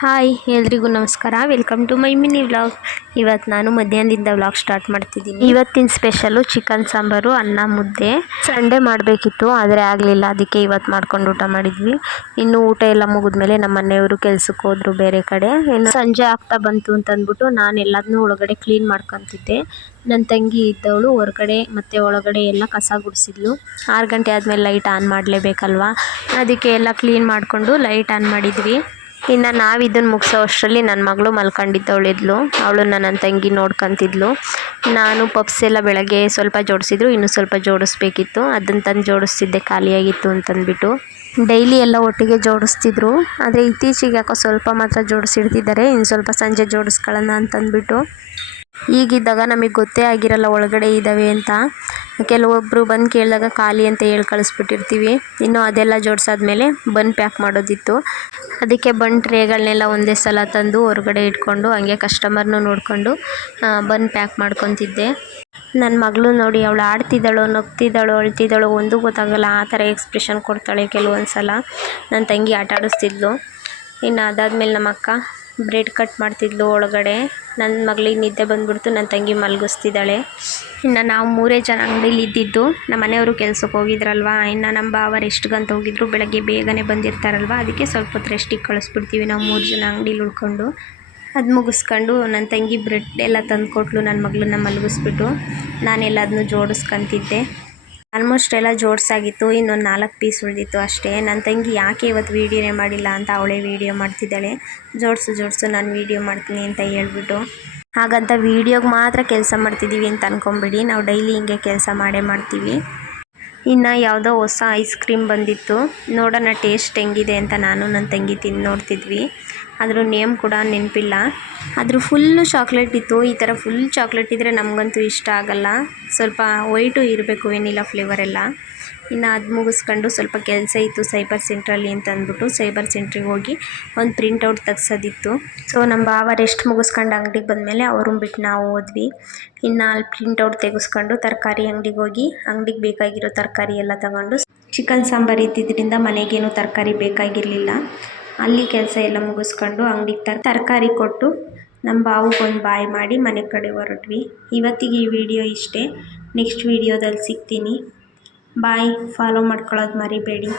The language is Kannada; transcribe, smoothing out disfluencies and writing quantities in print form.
ಹಾಯ್ ಎಲ್ರಿಗೂ ನಮಸ್ಕಾರ. Welcome to my mini vlog. ಇವತ್ತು ನಾನು ಮಧ್ಯಾಹ್ನದಿಂದ ವ್ಲಾಗ್ ಸ್ಟಾರ್ಟ್ ಮಾಡ್ತಿದ್ದೀನಿ. ಇವತ್ತಿನ ಸ್ಪೆಷಲು ಚಿಕನ್ ಸಾಂಬಾರು, ಅನ್ನ, ಮುದ್ದೆ. ಸಂಡೇ ಮಾಡಬೇಕಿತ್ತು ಆದರೆ ಆಗಲಿಲ್ಲ, ಅದಕ್ಕೆ ಇವತ್ತು ಮಾಡ್ಕೊಂಡು ಊಟ ಮಾಡಿದ್ವಿ. ಇನ್ನು ಊಟ ಎಲ್ಲ ಮುಗಿದ್ಮೇಲೆ ನಮ್ಮ ಮನೆಯವರು ಕೆಲ್ಸಕ್ಕೆ ಹೋದ್ರು ಬೇರೆ ಕಡೆ. ಇನ್ನು ಸಂಜೆ ಆಗ್ತಾ ಬಂತು ಅಂತಂದ್ಬಿಟ್ಟು ನಾನು ಎಲ್ಲದನ್ನೂ ಒಳಗಡೆ ಕ್ಲೀನ್ ಮಾಡ್ಕೊತಿದ್ದೆ. ನನ್ನ ತಂಗಿ ಇದ್ದವಳು ಹೊರಗಡೆ ಮತ್ತು ಒಳಗಡೆ ಎಲ್ಲ ಕಸ ಗುಡಿಸಿದ್ಲು. 6 ಗಂಟೆ ಆದಮೇಲೆ ಲೈಟ್ ಆನ್ ಮಾಡಲೇಬೇಕಲ್ವಾ, ಅದಕ್ಕೆ ಎಲ್ಲ ಕ್ಲೀನ್ ಮಾಡಿಕೊಂಡು ಲೈಟ್ ಆನ್ ಮಾಡಿದ್ವಿ. ಇನ್ನು ನಾವು ಇದನ್ನು ಮುಗಿಸೋ ಅಷ್ಟರಲ್ಲಿ ನನ್ನ ಮಗಳು ಮಲ್ಕೊಂಡಿದ್ದವಳಿದ್ಲು. ಅವಳನ್ನ ನನ್ನ ತಂಗಿ ನೋಡ್ಕೊತಿದ್ಲು. ನಾನು ಪಪ್ಸ್ ಎಲ್ಲ ಬೆಳಗ್ಗೆ ಸ್ವಲ್ಪ ಜೋಡಿಸಿದ್ರು, ಇನ್ನೂ ಸ್ವಲ್ಪ ಜೋಡಿಸ್ಬೇಕಿತ್ತು. ಅದನ್ನು ತಂದು ಜೋಡಿಸ್ತಿದ್ದೆ, ಖಾಲಿಯಾಗಿತ್ತು ಅಂತಂದ್ಬಿಟ್ಟು. ಡೈಲಿ ಎಲ್ಲ ಒಟ್ಟಿಗೆ ಜೋಡಿಸ್ತಿದ್ರು, ಆದರೆ ಇತ್ತೀಚೆಗೆ ಯಾಕೋ ಸ್ವಲ್ಪ ಮಾತ್ರ ಜೋಡಿಸಿಡ್ತಿದ್ದಾರೆ. ಇನ್ನು ಸ್ವಲ್ಪ ಸಂಜೆ ಜೋಡಿಸ್ಕೊಳ್ಳೋಣ ಅಂತಂದ್ಬಿಟ್ಟು. ಈಗಿದ್ದಾಗ ನಮಗೆ ಗೊತ್ತೇ ಆಗಿರಲ್ಲ ಒಳಗಡೆ ಇದ್ದಾವೆ ಅಂತ. ಕೆಲವೊಬ್ಬರು ಬಂದು ಕೇಳಿದಾಗ ಖಾಲಿ ಅಂತ ಹೇಳಿ ಕಳಿಸ್ಬಿಟ್ಟಿರ್ತೀವಿ. ಇನ್ನು ಅದೆಲ್ಲ ಜೋಡಿಸಾದ್ಮೇಲೆ ಬನ್ ಪ್ಯಾಕ್ ಮಾಡೋದಿತ್ತು. ಅದಕ್ಕೆ ಬನ್ ಟ್ರೇಗಳನ್ನೆಲ್ಲ ಒಂದೇ ಸಲ ತಂದು ಹೊರಗಡೆ ಇಟ್ಕೊಂಡು ಹಂಗೆ ಕಸ್ಟಮರ್ನೂ ನೋಡಿಕೊಂಡು ಬನ್ ಪ್ಯಾಕ್ ಮಾಡ್ಕೊತಿದ್ದೆ. ನನ್ನ ಮಗಳು ನೋಡಿ, ಅವಳು ಆಡ್ತಿದ್ದಾಳೋ, ನಗ್ತಿದ್ದಾಳೋ, ಅಳ್ತಿದ್ದಾಳೋ ಒಂದೂ ಗೊತ್ತಾಗಲ್ಲ. ಆ ಥರ ಎಕ್ಸ್ಪ್ರೆಷನ್ ಕೊಡ್ತಾಳೆ ಕೆಲವೊಂದು ಸಲ. ನನ್ನ ತಂಗಿ ಆಟ ಆಡಿಸ್ತಿದ್ಲು. ಇನ್ನು ಅದಾದಮೇಲೆ ನಮ್ಮ ಅಕ್ಕ ಬ್ರೆಡ್ ಕಟ್ ಮಾಡ್ತಿದ್ಲು ಒಳಗಡೆ. ನನ್ನ ಮಗಳಿಗೆ ನಿದ್ದೆ ಬಂದುಬಿಡ್ತು, ನನ್ನ ತಂಗಿ ಮಲಗಿಸ್ತಿದ್ದಾಳೆ. ಇನ್ನು ನಾವು 3 ಜನ ಅಂಗಡೀಲಿ ಇದ್ದಿದ್ದು. ನಮ್ಮ ಮನೆಯವರು ಕೆಲ್ಸಕ್ಕೆ ಹೋಗಿದ್ರಲ್ವ, ಇನ್ನು ನಮ್ಮ ಭಾವ ರೆಸ್ಟ್ಗಂತ ಹೋಗಿದ್ರು. ಬೆಳಗ್ಗೆ ಬೇಗನೆ ಬಂದಿರ್ತಾರಲ್ವ, ಅದಕ್ಕೆ ಸ್ವಲ್ಪ ಹೊತ್ತು ರೆಸ್ಟಿಗೆ ಕಳಿಸ್ಬಿಡ್ತೀವಿ ನಾವು 3 ಜನ ಅಂಗಡೀಲಿ ಉಳ್ಕೊಂಡು. ಅದು ಮುಗಿಸ್ಕೊಂಡು ನನ್ನ ತಂಗಿ ಬ್ರೆಡ್ ಎಲ್ಲ ತಂದು ಕೊಟ್ಲು. ನನ್ನ ಮಗಳನ್ನ ಮಲಗಿಸ್ಬಿಟ್ಟು ನಾನೆಲ್ಲದನ್ನೂ ಜೋಡಿಸ್ಕೊತಿದ್ದೆ. ಆಲ್ಮೋಸ್ಟ್ ಎಲ್ಲ ಜೋಡಿಸಾಗಿತ್ತು, ಇನ್ನೊಂದು 4 ಪೀಸ್ ಉಳಿದಿತ್ತು ಅಷ್ಟೇ. ನನ್ನ ತಂಗಿ ಯಾಕೆ ಇವತ್ತು ವೀಡಿಯೋನೇ ಮಾಡಿಲ್ಲ ಅಂತ ಅವಳೇ ವೀಡಿಯೋ ಮಾಡ್ತಿದ್ದಾಳೆ. ಜೋಡಿಸು ನಾನು ವೀಡಿಯೋ ಮಾಡ್ತೀನಿ ಅಂತ ಹೇಳ್ಬಿಟ್ಟು. ಹಾಗಂತ ವೀಡಿಯೋಗೆ ಮಾತ್ರ ಕೆಲಸ ಮಾಡ್ತಿದ್ದೀವಿ ಅಂತ ಅಂದ್ಕೊಂಬಿಡಿ, ನಾವು ಡೈಲಿ ಹಿಂಗೆ ಕೆಲಸ ಮಾಡೇ ಮಾಡ್ತೀವಿ. ಇನ್ನು ಯಾವುದೋ ಹೊಸ ಐಸ್ ಕ್ರೀಮ್ ಬಂದಿತ್ತು, ನೋಡೋಣ ಟೇಸ್ಟ್ ಹೆಂಗಿದೆ ಅಂತ ನಾನು ನನ್ನ ತಂಗಿ ತಿಂದು ನೋಡ್ತಿದ್ವಿ. ಅದ್ರ ನೇಮ್ ಕೂಡ ನೆನಪಿಲ್ಲ. ಅದ್ರ ಫುಲ್ಲು ಚಾಕ್ಲೇಟ್ ಇತ್ತು. ಈ ಥರ ಫುಲ್ ಚಾಕ್ಲೇಟ್ ಇದ್ದರೆ ನಮಗಂತೂ ಇಷ್ಟ ಆಗಲ್ಲ. ಸ್ವಲ್ಪ ವೈಟು ಇರಬೇಕು, ವೆನಿಲಾ ಫ್ಲೇವರ್ ಎಲ್ಲ. ಇನ್ನು ಅದು ಮುಗಿಸ್ಕೊಂಡು ಸ್ವಲ್ಪ ಕೆಲಸ ಇತ್ತು ಸೈಬರ್ ಸೆಂಟ್ರಲ್ಲಿ ಅಂತ ಅಂದ್ಬಿಟ್ಟು ಸೈಬರ್ ಸೆಂಟ್ರಿಗೆ ಹೋಗಿ ಒಂದು ಪ್ರಿಂಟೌಟ್ ತೆಗ್ಸೋದಿತ್ತು. ಸೊ ನಮ್ಮ ಭಾವ ರೆಸ್ಟ್ ಮುಗಿಸ್ಕೊಂಡು ಅಂಗಡಿಗೆ ಬಂದಮೇಲೆ ಅವ್ರನ್ನ ಬಿಟ್ಟು ನಾವು ಹೋದ್ವಿ. ಇನ್ನು ಅಲ್ಲಿ ಪ್ರಿಂಟೌಟ್ ತೆಗೆಸ್ಕೊಂಡು ತರಕಾರಿ ಅಂಗಡಿಗೆ ಹೋಗಿ ಅಂಗಡಿಗೆ ಬೇಕಾಗಿರೋ ತರಕಾರಿ ಎಲ್ಲ ತಗೊಂಡು, ಚಿಕನ್ ಸಾಂಬಾರು ಇದ್ದಿದ್ದರಿಂದ ಮನೆಗೇನು ತರಕಾರಿ ಬೇಕಾಗಿರಲಿಲ್ಲ. ಅಲ್ಲಿ ಕೆಲಸ ಎಲ್ಲ ಮುಗಿಸ್ಕೊಂಡು ಅಂಗಡಿಗೆ ತರಕಾರಿ ಕೊಟ್ಟು ನಮ್ಮ ಬಾವಿಗೊಂದು ಬಾಯ್ ಮಾಡಿ ಮನೆ ಕಡೆ ಹೊರಟ್ವಿ. ಇವತ್ತಿಗೆ ಈ ವಿಡಿಯೋ ಇಷ್ಟೇ. ನೆಕ್ಸ್ಟ್ ವಿಡಿಯೋದಲ್ಲಿ ಸಿಗ್ತೀನಿ. ಬಾಯ್. ಫಾಲೋ ಮಾಡ್ಕೊಳ್ಳೋದು ಮರಿಬೇಡಿ.